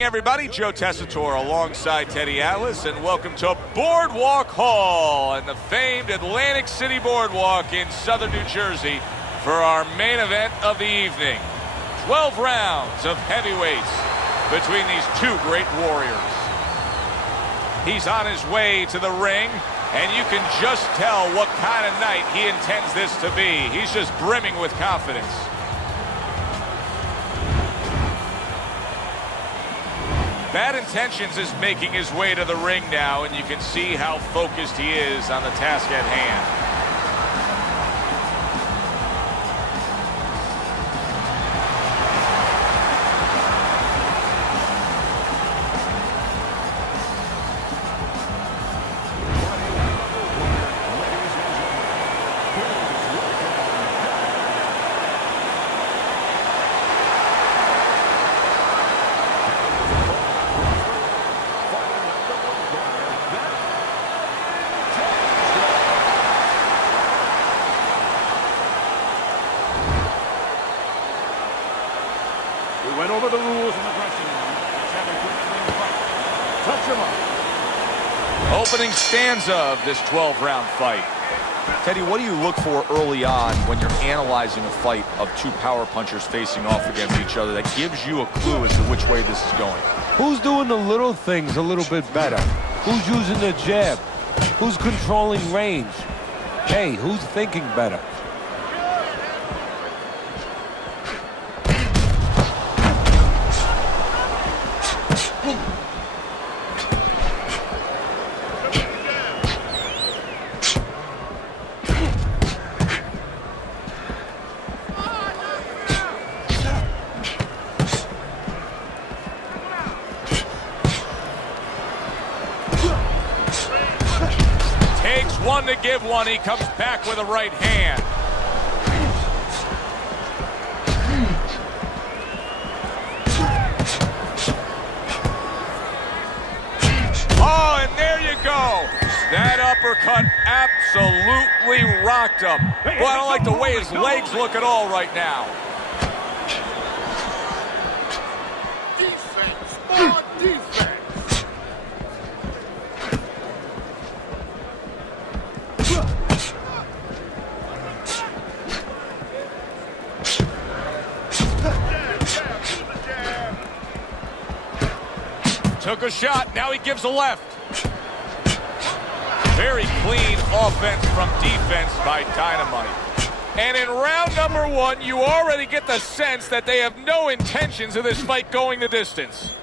Everybody, Joe Tessitore alongside Teddy Atlas, and welcome to Boardwalk Hall and the famed Atlantic City Boardwalk in southern New Jersey for our main event of the evening. 12 rounds of heavyweights between these two great warriors. He's on his way to the ring, and you can just tell what kind of night he intends this to be. He's just brimming with confidence. Bad Intentions is making his way to the ring now, and you can see how focused he is on the task at hand. Went over the rules in the dressing room. Touch him up. Opening stanza of this 12-round fight. Teddy, what do you look for early on when you're analyzing a fight of two power punchers facing off against each other that gives you a clue as to which way this is going? Who's doing the little things a little bit better? Who's using the jab? Who's controlling range? Hey, who's thinking better? One to give one. He comes back with a right hand. Oh, and there you go. That uppercut absolutely rocked him. Boy, I don't like the way his legs look at all right now. Defense, more defense. Took a shot, now he gives a left. Very clean offense from defense by Dynamite. And in round number one, you already get the sense that they have no intentions of this fight going the distance.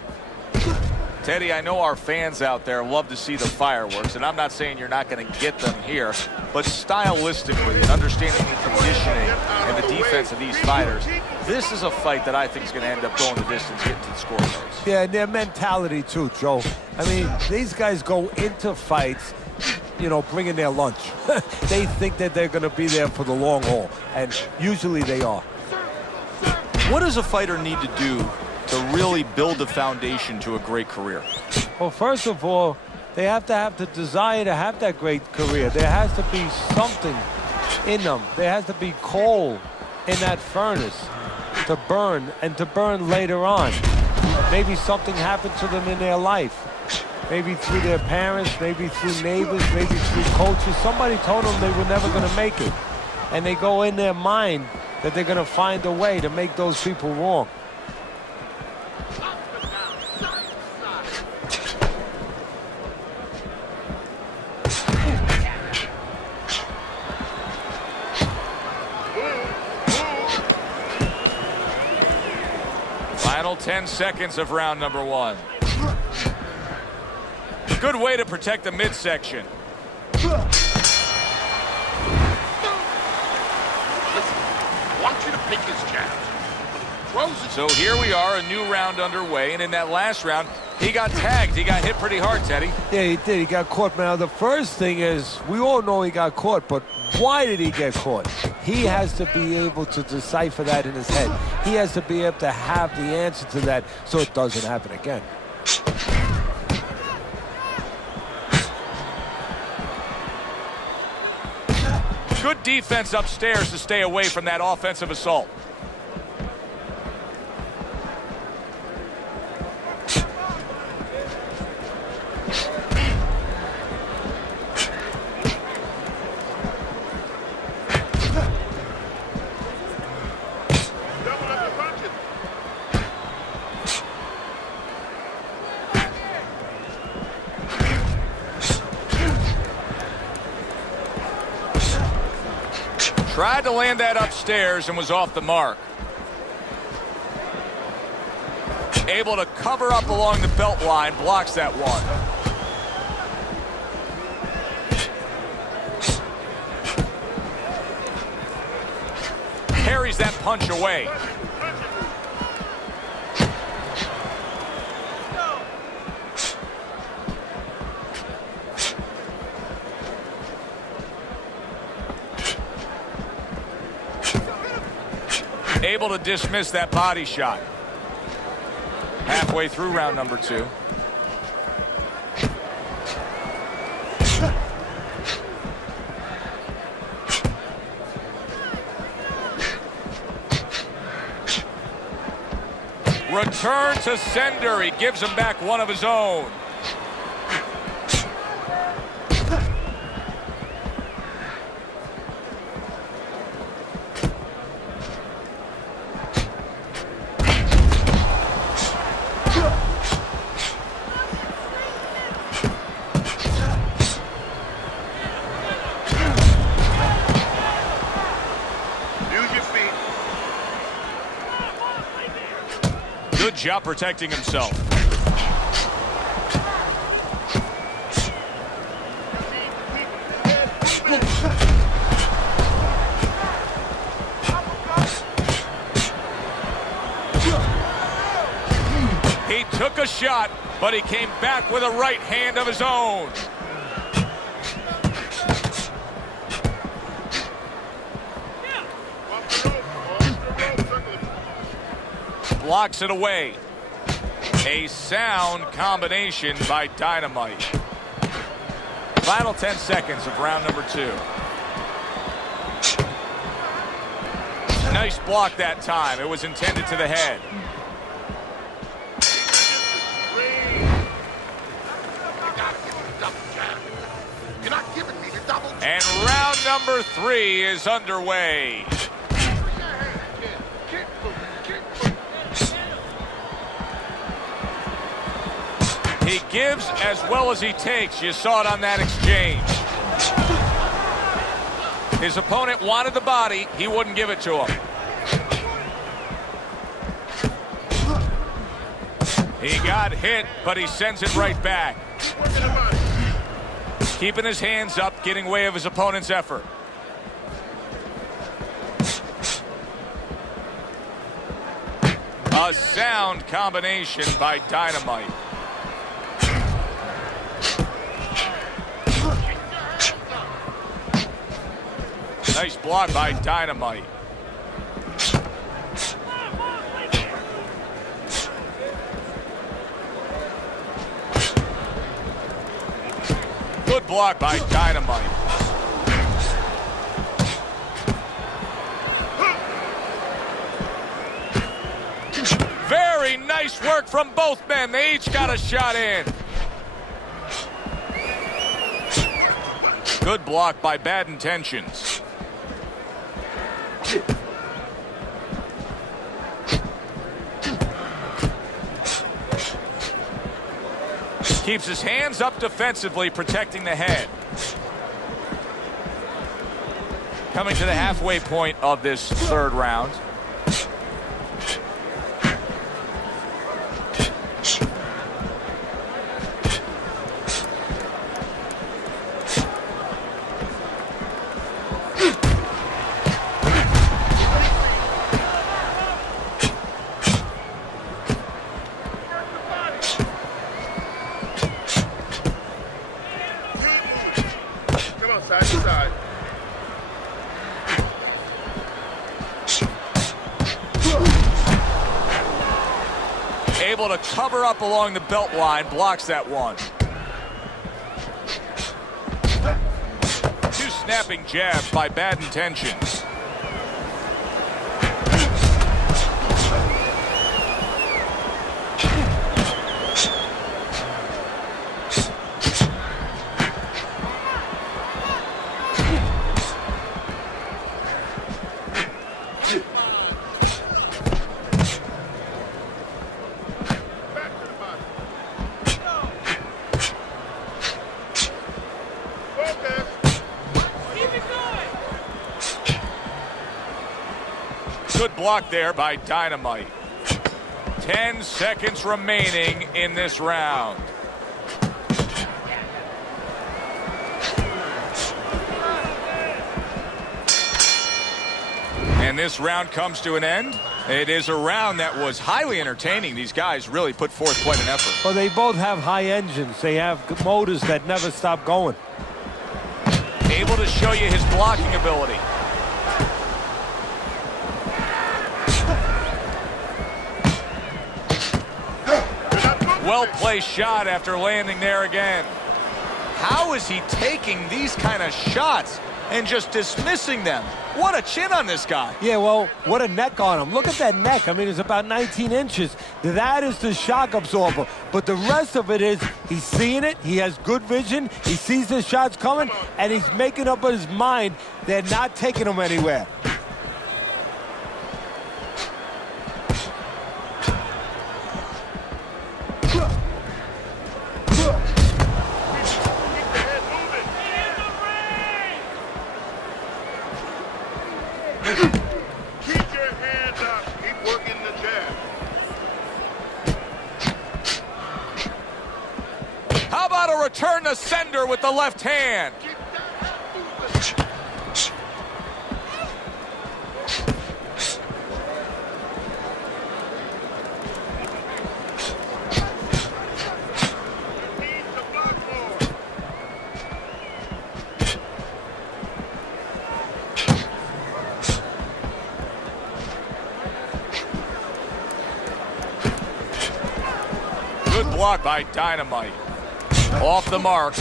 Teddy, I know our fans out there love to see the fireworks, and I'm not saying you're not going to get them here, but stylistically and understanding the conditioning and the defense of these fighters, this is a fight that I think is going to end up going the distance, getting to the scorecards. Yeah, and their mentality too, Joe. I mean, these guys go into fights, you know, bringing their lunch. They think that they're going to be there for the long haul, and usually they are. What does a fighter need to do to really build the foundation to a great career? Well, first of all, they have to have the desire to have that great career. There has to be something in them. There has to be coal in that furnace to burn, and to burn later on. Maybe something happened to them in their life. Maybe through their parents, maybe through neighbors, maybe through coaches. Somebody told them they were never going to make it. And they go in their mind that they're going to find a way to make those people wrong. Final 10 seconds of round number one. Good way to protect the midsection. Listen, want you to pick his jabs. So here we are, a new round underway, and in that last round, he got tagged. He got hit pretty hard, Teddy. Yeah, he did. He got caught. Now, the first thing is, we all know he got caught, but why did he get caught? He has to be able to decipher that in his head. He has to be able to have the answer to that so it doesn't happen again. Good defense upstairs to stay away from that offensive assault. Tried to land that upstairs and was off the mark. Able to cover up along the belt line, blocks that one. Carries that punch away. Able to dismiss that body shot. Halfway through round number 2. Return to sender. He gives him back one of his own. Good job protecting himself. He took a shot, but he came back with a right hand of his own. Blocks it away. A sound combination by Dynamite. Final 10 seconds of round number 2. Nice block that time. It was intended to the head. You're not giving me the double jab. And round number 3 is underway. He gives as well as he takes. You saw it on that exchange. His opponent wanted the body. He wouldn't give it to him. He got hit, but he sends it right back. Keeping his hands up, getting way of his opponent's effort. A sound combination by Dynamite. Nice block by Dynamite. Good block by Dynamite. Very nice work from both men. They each got a shot in. Good block by Bad Intentions. Keeps his hands up defensively, protecting the head. Coming to the halfway point of this 3rd round. Side to side. Able to cover up along the belt line, blocks that one. 2 snapping jabs by Bad Intentions. block there by Dynamite. 10 seconds remaining in this round. And this round comes to an end. It is a round that was highly entertaining. These guys really put forth quite an effort. Well, they both have high engines. They have motors that never stop going. Able to show you his blocking ability. Well-placed shot after landing there again. How is he taking these kind of shots and just dismissing them? What a chin on this guy. Yeah, well, what a neck on him. Look at that neck. I mean, it's about 19 inches. That is the shock absorber. But the rest of it is he's seeing it. He has good vision. He sees the shots coming, and he's making up his mind they're not taking him anywhere. Keep your hands up. Keep working the jab. How about a return to sender with the left hand? Keep that moving. Need to block more. Good block by Dynamite. Off the mark.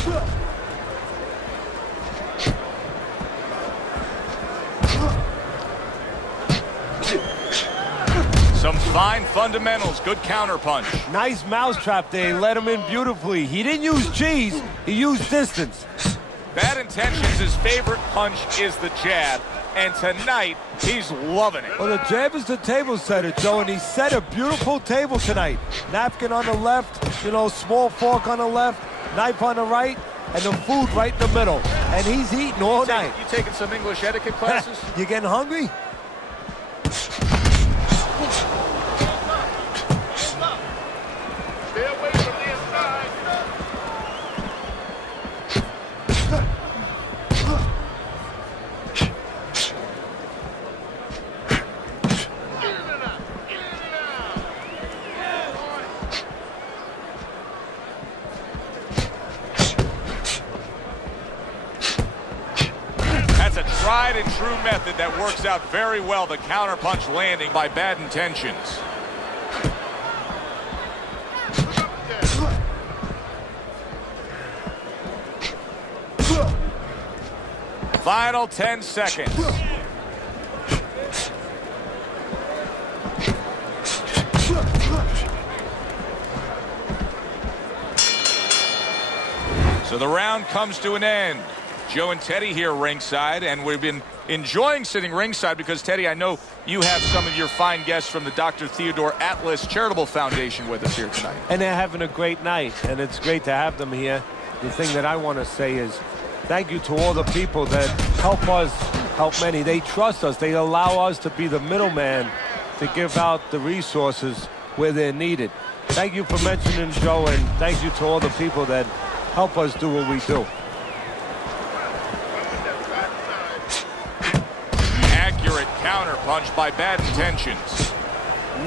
Some fine fundamentals. Good counterpunch. Nice mousetrap there. He let him in beautifully. He didn't use cheese. He used distance. Bad intentions. His favorite punch is the jab. And tonight, he's loving it. Well, the jab is the table setter, Joe, and he set a beautiful table tonight. Napkin on the left, small fork on the left, knife on the right, and the food right in the middle. And he's eating all night. You taking some English etiquette classes? You getting hungry? Stay away from the inside. In and out. In and out. That's a tried and true method that works out very well. The counterpunch landing by Bad Intentions. Final 10 seconds. So the round comes to an end. Joe and Teddy here ringside, and we've been enjoying sitting ringside because, Teddy, I know you have some of your fine guests from the Dr. Theodore Atlas Charitable Foundation with us here tonight. And they're having a great night, and it's great to have them here. The thing that I want to say is thank you to all the people that help us, help many. They trust us. They allow us to be the middleman to give out the resources where they're needed. Thank you for mentioning Joe, and thank you to all the people that help us do what we do. Accurate counterpunch by Bad Intentions.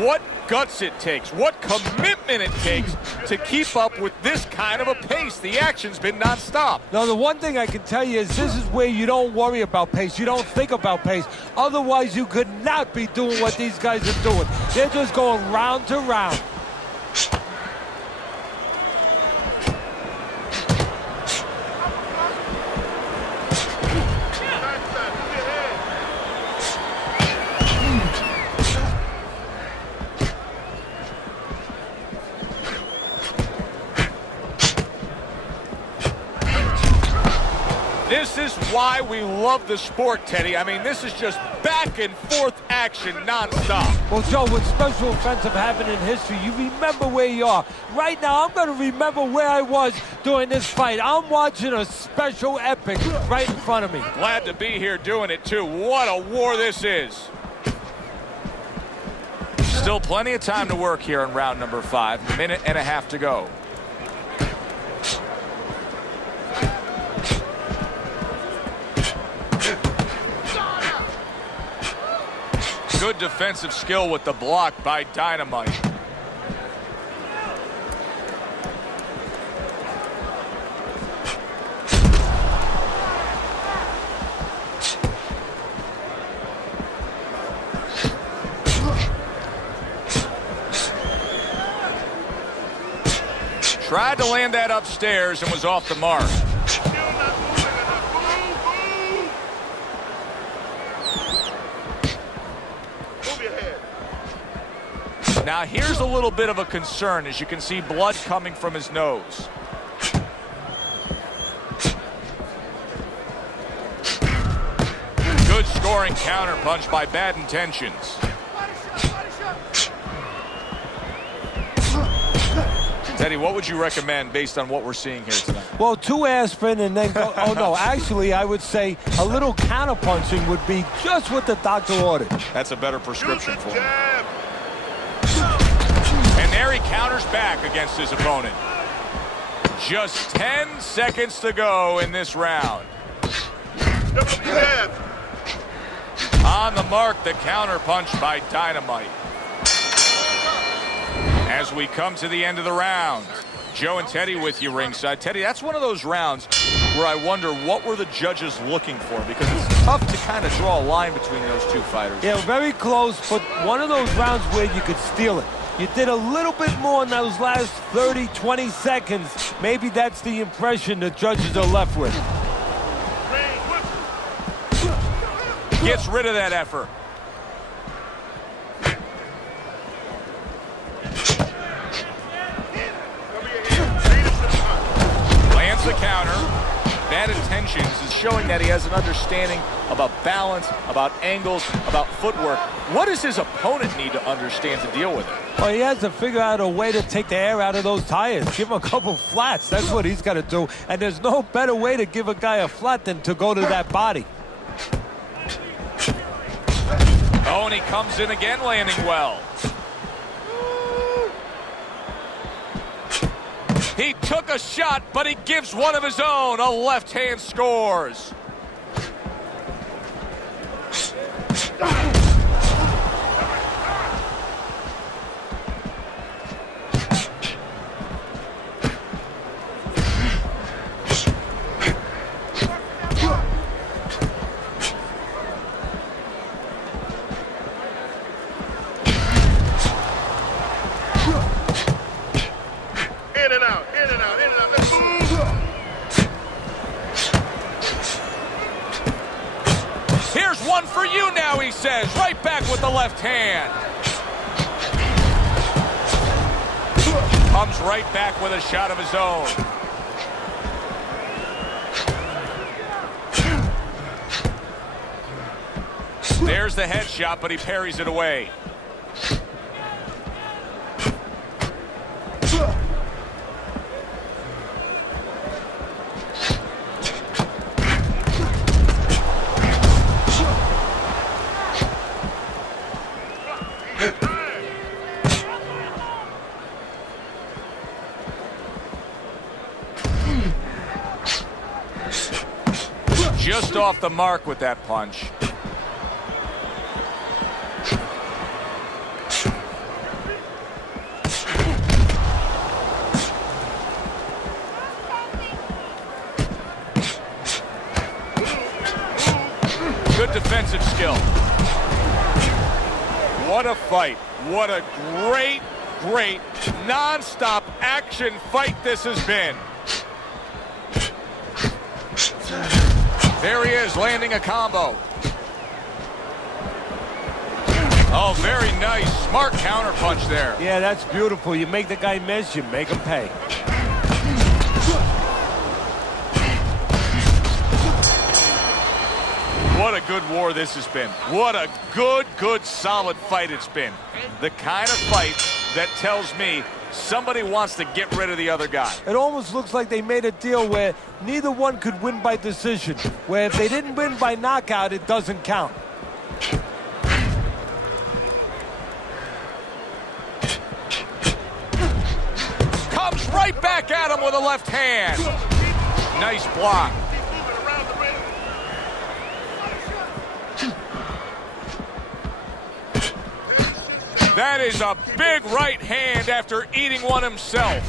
What guts it takes, what commitment it takes to keep up with this kind of a pace. The action's been nonstop. Now, the one thing I can tell you is this is where you don't worry about pace. You don't think about pace. Otherwise, you could not be doing what these guys are doing. They're just going round to round. This is why we love the sport, Teddy. I mean, this is just back and forth action nonstop. Well, Joe, with special offensive happening in history, you remember where you are. Right now, I'm going to remember where I was during this fight. I'm watching a special epic right in front of me. Glad to be here doing it, too. What a war this is. Still plenty of time to work here in round number 5. A minute and a half to go. Good defensive skill with the block by Dynamite. Tried to land that upstairs and was off the mark. Now here's a little bit of a concern. As you can see, blood coming from his nose. Good scoring counter punch by Bad Intentions. Teddy, what would you recommend based on what we're seeing here tonight? Well, 2 aspirin and then go. Oh, no. Actually, I would say a little counterpunching would be just what the doctor ordered. That's a better prescription for him. And there he counters back against his opponent. Just 10 seconds to go in this round. On the mark, the counter punch by Dynamite. As we come to the end of the round, Joe and Teddy with you ringside. Teddy, that's one of those rounds where I wonder what were the judges looking for, because it's tough to kind of draw a line between those two fighters. Yeah, very close, but one of those rounds where you could steal it. You did a little bit more in those last 30, 20 seconds. Maybe that's the impression the judges are left with. Gets rid of that effort. Lands the counter. Bad Intentions is showing that he has an understanding about balance, about angles, about footwork. What does his opponent need to understand to deal with it? Well, he has to figure out a way to take the air out of those tires. Give him a couple flats. That's what he's got to do. And there's no better way to give a guy a flat than to go to that body. Oh, and he comes in again, landing well. He took a shot, but he gives one of his own. A left hand scores. In and out, in and out, in and out. Let's move. Here's one for you now, he says. Right back with the left hand. Comes right back with a shot of his own. There's the headshot, but he parries it away. Just off the mark with that punch. Good defensive skill. What a fight. What a great, great, non-stop action fight this has been. There he is, landing a combo. Oh, very nice. Smart counter punch there. Yeah, that's beautiful. You make the guy miss, you make him pay. What a good war this has been. What a good, solid fight it's been. The kind of fight that tells me somebody wants to get rid of the other guy. It almost looks like they made a deal where neither one could win by decision, where if they didn't win by knockout, it doesn't count. right back at him with a left hand. Nice block. That is a big right hand after eating one himself.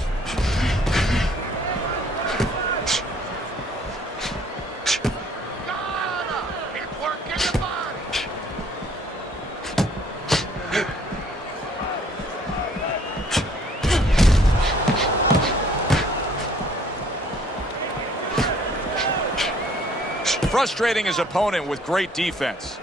Frustrating his opponent with great defense.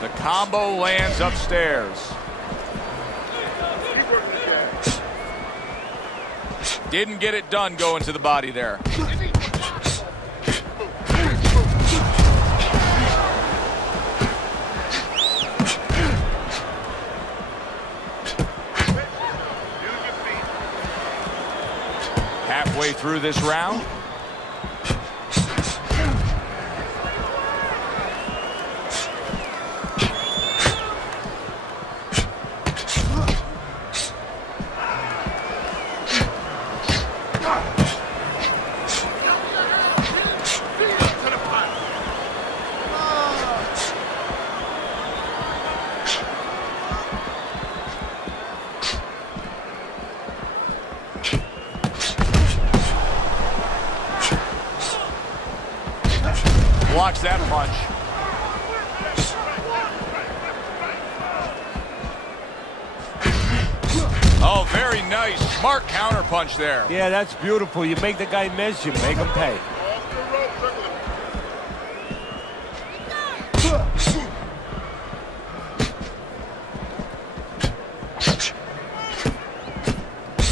The combo lands upstairs. Didn't get it done going to the body there. Halfway through this round. Blocks that punch. Oh, very nice. Smart counter punch there. Yeah, that's beautiful. You make the guy miss, you make him pay.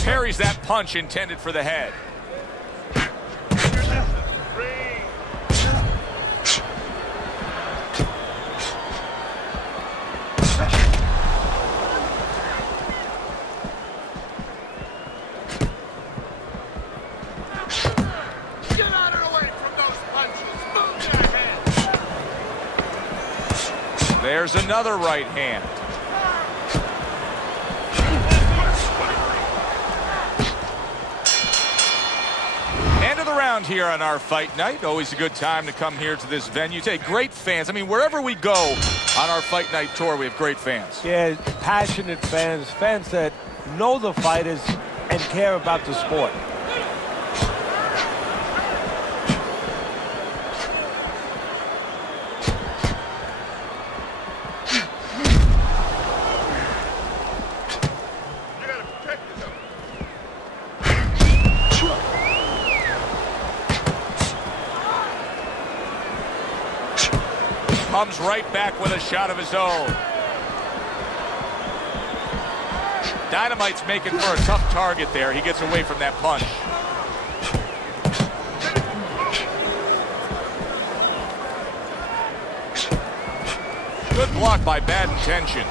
Parries that punch intended for the head. There's another right hand. End of the round here on our fight night. Always a good time to come here to this venue. Take great fans. I mean, wherever we go on our fight night tour, we have great fans. Yeah, passionate fans, fans that know the fighters and care about the sport. Comes right back with a shot of his own. Dynamite's making for a tough target there. He gets away from that punch. Good block by Bad Intentions.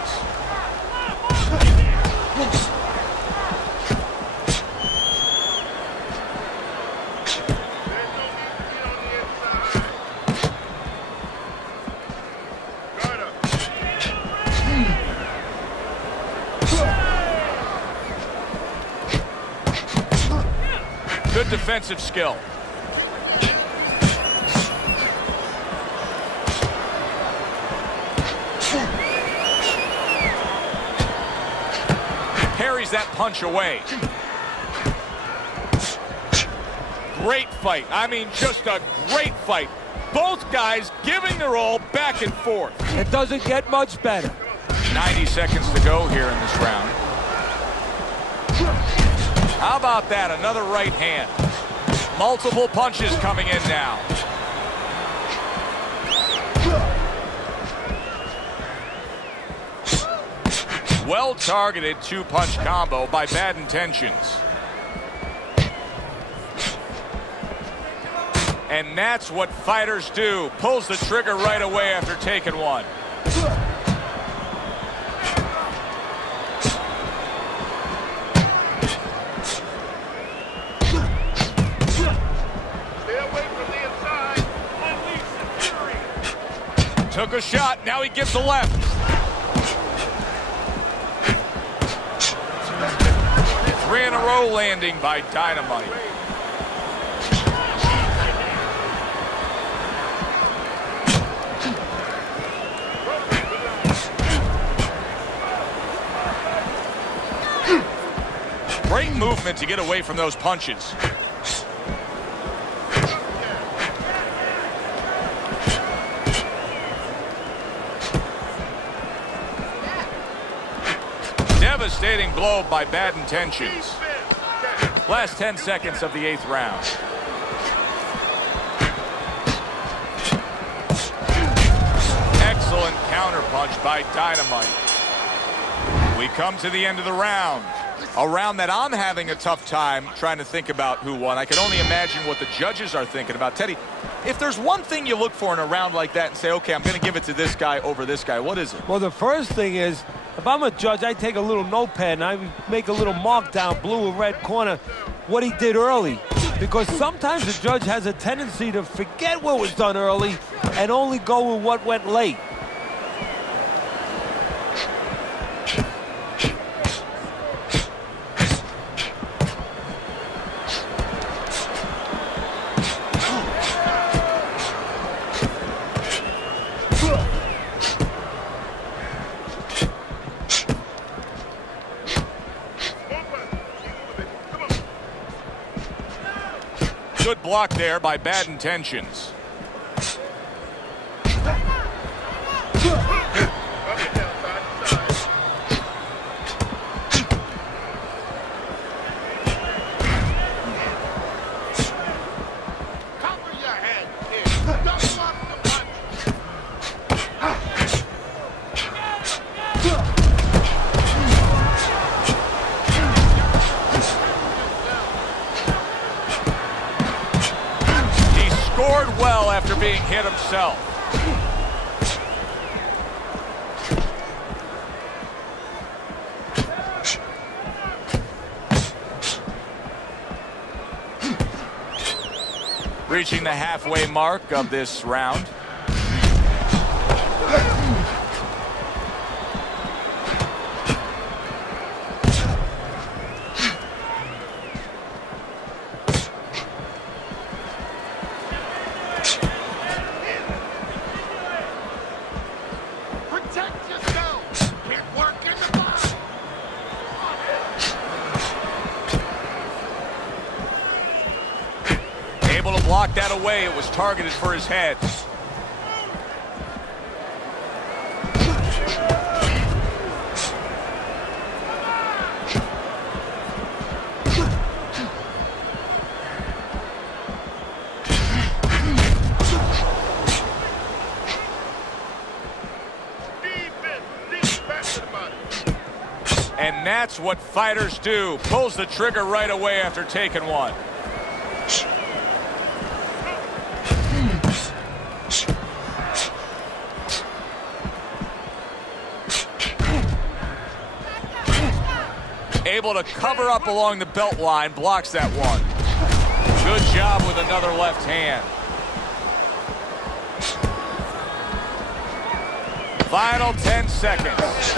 Good defensive skill. Parries that punch away. Great fight. I mean, just a great fight. Both guys giving their all back and forth. It doesn't get much better. 90 seconds to go here in this round. How about that? Another right hand. Multiple punches coming in now. Well-targeted two-punch combo by Bad Intentions. And that's what fighters do. Pulls the trigger right away after taking one. Took a shot. Now he gives a left. 3 in a row landing by Dynamite. Great movement to get away from those punches. Devastating blow by Bad Intentions. Last 10 seconds of the 8th round. Excellent counterpunch by Dynamite. We come to the end of the round. A round that I'm having a tough time trying to think about who won. I can only imagine what the judges are thinking about. Teddy, if there's one thing you look for in a round like that and say, okay, I'm going to give it to this guy over this guy, what is it? Well, the first thing is, if I'm a judge, I take a little notepad and I make a little mark down, blue or red corner, what he did early. Because sometimes the judge has a tendency to forget what was done early and only go with what went late. Good block there by Bad Intentions. Cover your head, kid. Don't block the punch. Scored well after being hit himself. Reaching the halfway mark of this round. Protect yourself. Keep working the body. Able to block that away. It was targeted for his head. Defense to the body. And that's what fighters do. Pulls the trigger right away after taking one. Able to cover up along the belt line, blocks that one. Good job with another left hand. Final 10 seconds.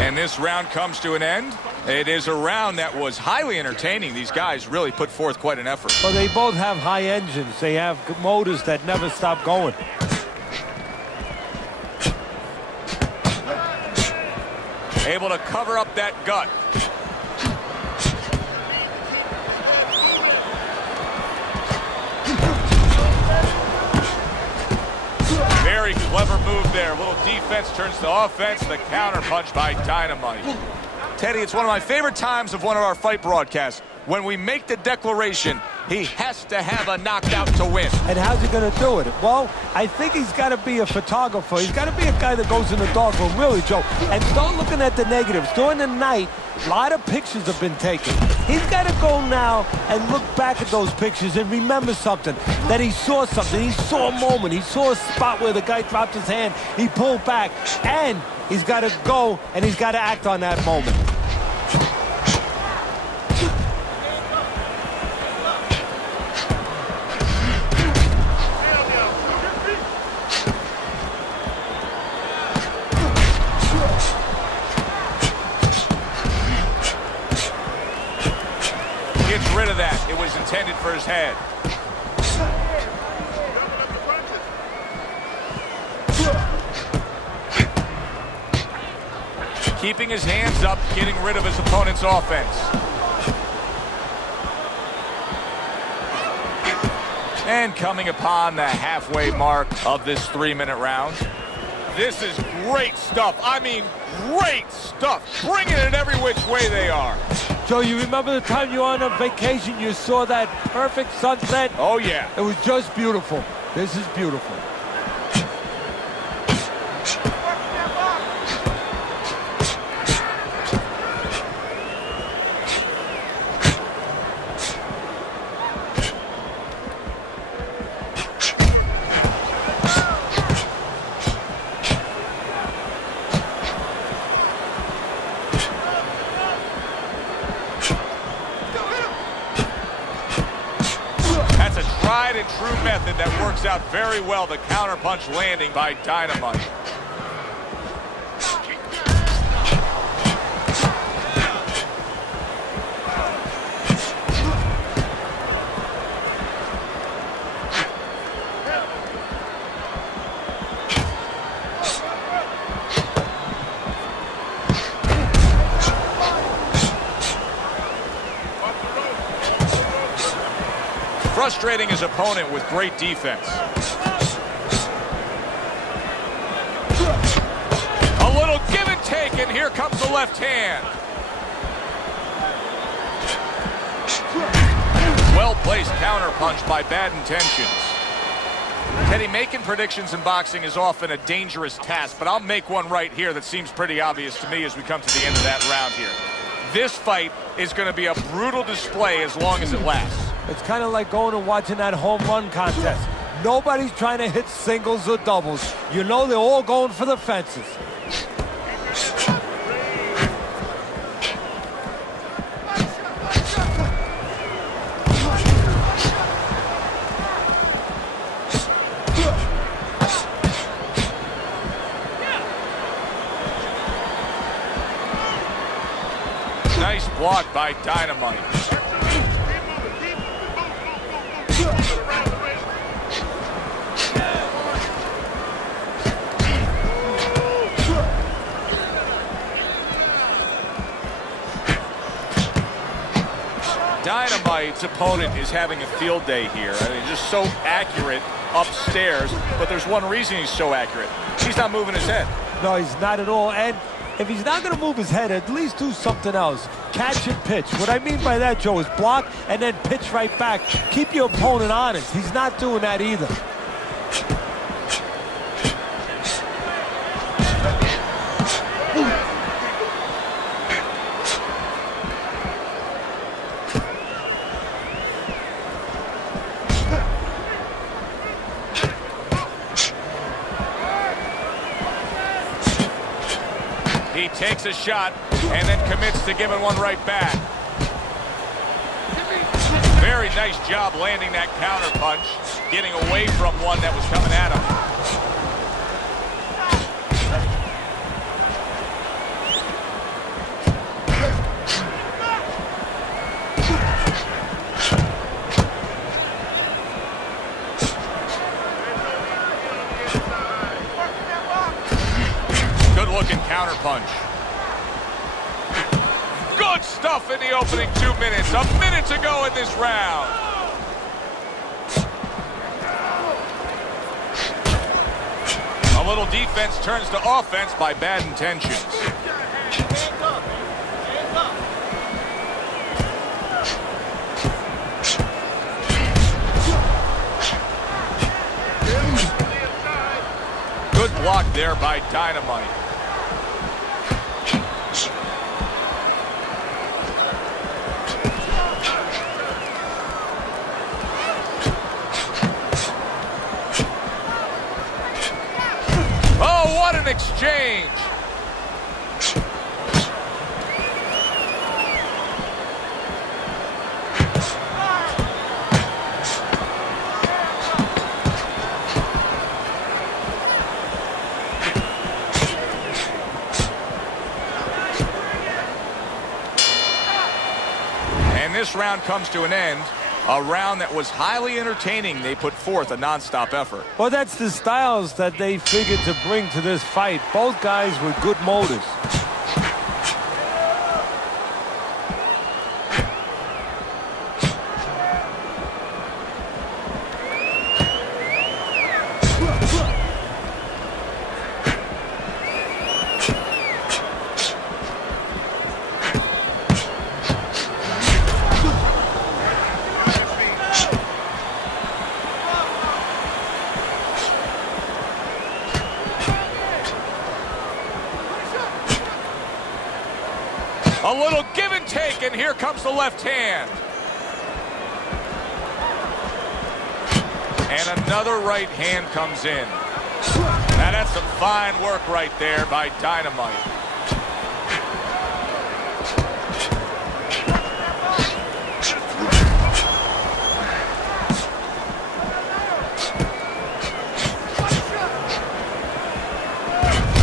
And this round comes to an end. It is a round that was highly entertaining. These guys really put forth quite an effort. Well, they both have high engines. They have motors that never stop going. Able to cover up that gut. Very clever move there. A little defense turns to offense. The counter punch by Dynamite. Teddy, it's one of my favorite times of one of our fight broadcasts. When we make the declaration, he has to have a knockout to win. And how's he going to do it? Well, I think he's got to be a photographer. He's got to be a guy that goes in the dark room, really, Joe, and start looking at the negatives. During the night, a lot of pictures have been taken. He's got to go now and look back at those pictures and remember something, that he saw something. He saw a moment. He saw a spot where the guy dropped his hand. He pulled back, and he's got to go, and he's got to act on that moment. is intended for his head. Keeping his hands up, getting rid of his opponent's offense. And coming upon the halfway mark of this 3-minute round. This is great stuff. I mean, great stuff. Bringing it every which way they are. Joe, you remember the time you were on a vacation, you saw that perfect sunset? Oh, yeah. It was just beautiful. This is beautiful. Tried and true method that works out very well. The counterpunch landing by Dynamite. Frustrating his opponent with great defense. A little give and take, and here comes the left hand. Well-placed counterpunch by Bad Intentions. Teddy, making predictions in boxing is often a dangerous task, but I'll make one right here that seems pretty obvious to me as we come to the end of that round here. This fight is going to be a brutal display as long as it lasts. It's kind of like going and watching that home run contest. Nobody's trying to hit singles or doubles. You know they're all going for the fences. Nice block by Dynamite. Dynamite's opponent is having a field day here. I mean, just so accurate upstairs, but there's one reason he's so accurate. He's not moving his head. No, he's not at all. And if he's not going to move his head, at least do something else. Catch and pitch. What I mean by that, Joe, is block and then pitch right back. Keep your opponent honest. He's not doing that either. He takes a shot and then commits to giving one right back. Very nice job landing that counter punch, getting away from one that was coming at him. Good-looking counter punch. Good stuff in the opening 2 minutes. A minute to go in this round. A little defense turns to offense by Bad Intentions. Good block there by Dynamite. Oh, what an exchange! And this round comes to an end A round that was highly entertaining. They put forth a nonstop effort. Well, that's the styles that they figured to bring to this fight. Both guys with good motors. A little give and take, and here comes the left hand. And another right hand comes in. Now that's some fine work right there by Dynamite.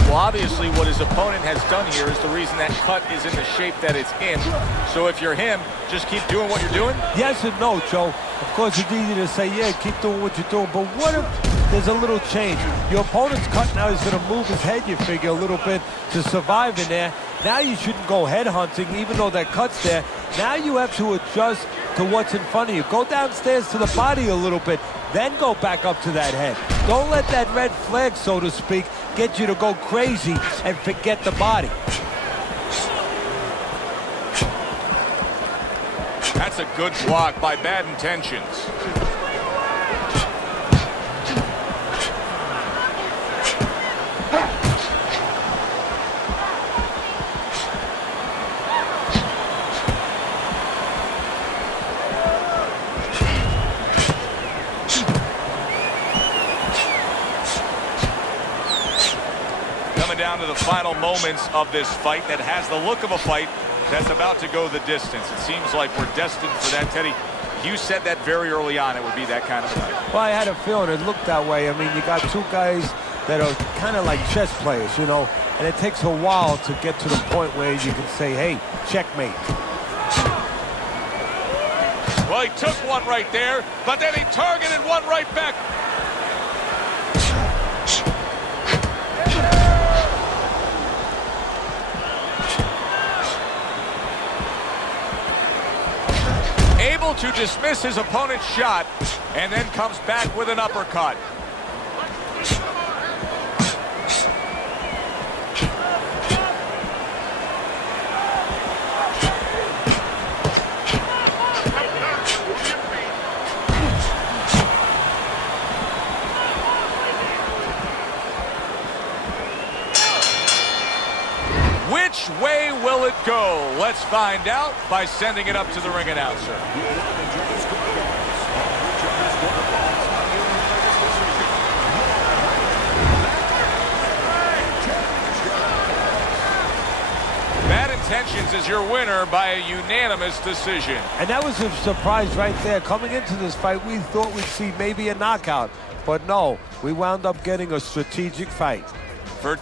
Well, obviously what his opponent has done here is the reason that cut is in the shape that it's in. So if you're him, just keep doing what you're doing? Yes and no, Joe. Of course, it's easy to say, yeah, keep doing what you're doing. But what if there's a little change? Your opponent's cut now. He's going to move his head, you figure, a little bit to survive in there. Now you shouldn't go head hunting, even though that cut's there. Now you have to adjust to what's in front of you. Go downstairs to the body a little bit, then go back up to that head. Don't let that red flag, so to speak, get you to go crazy and forget the body. That's a good block by Bad Intentions. Coming down to the final moments of this fight that has the look of a fight that's about to go the distance. It seems like we're destined for that, Teddy. You said that very early on it would be that kind of fight. Well, I had a feeling it looked that way. I mean, you got two guys that are kind of like chess players, you know, and it takes a while to get to the point where you can say, hey, checkmate. Well, he took one right there, but then he targeted one right back. Able to dismiss his opponent's shot, and then comes back with an uppercut. Which way will it go? Let's find out by sending it up to the ring announcer. Bad Intentions is your winner by a unanimous decision. And that was a surprise right there. Coming into this fight, we thought we'd see maybe a knockout. But no, we wound up getting a strategic fight.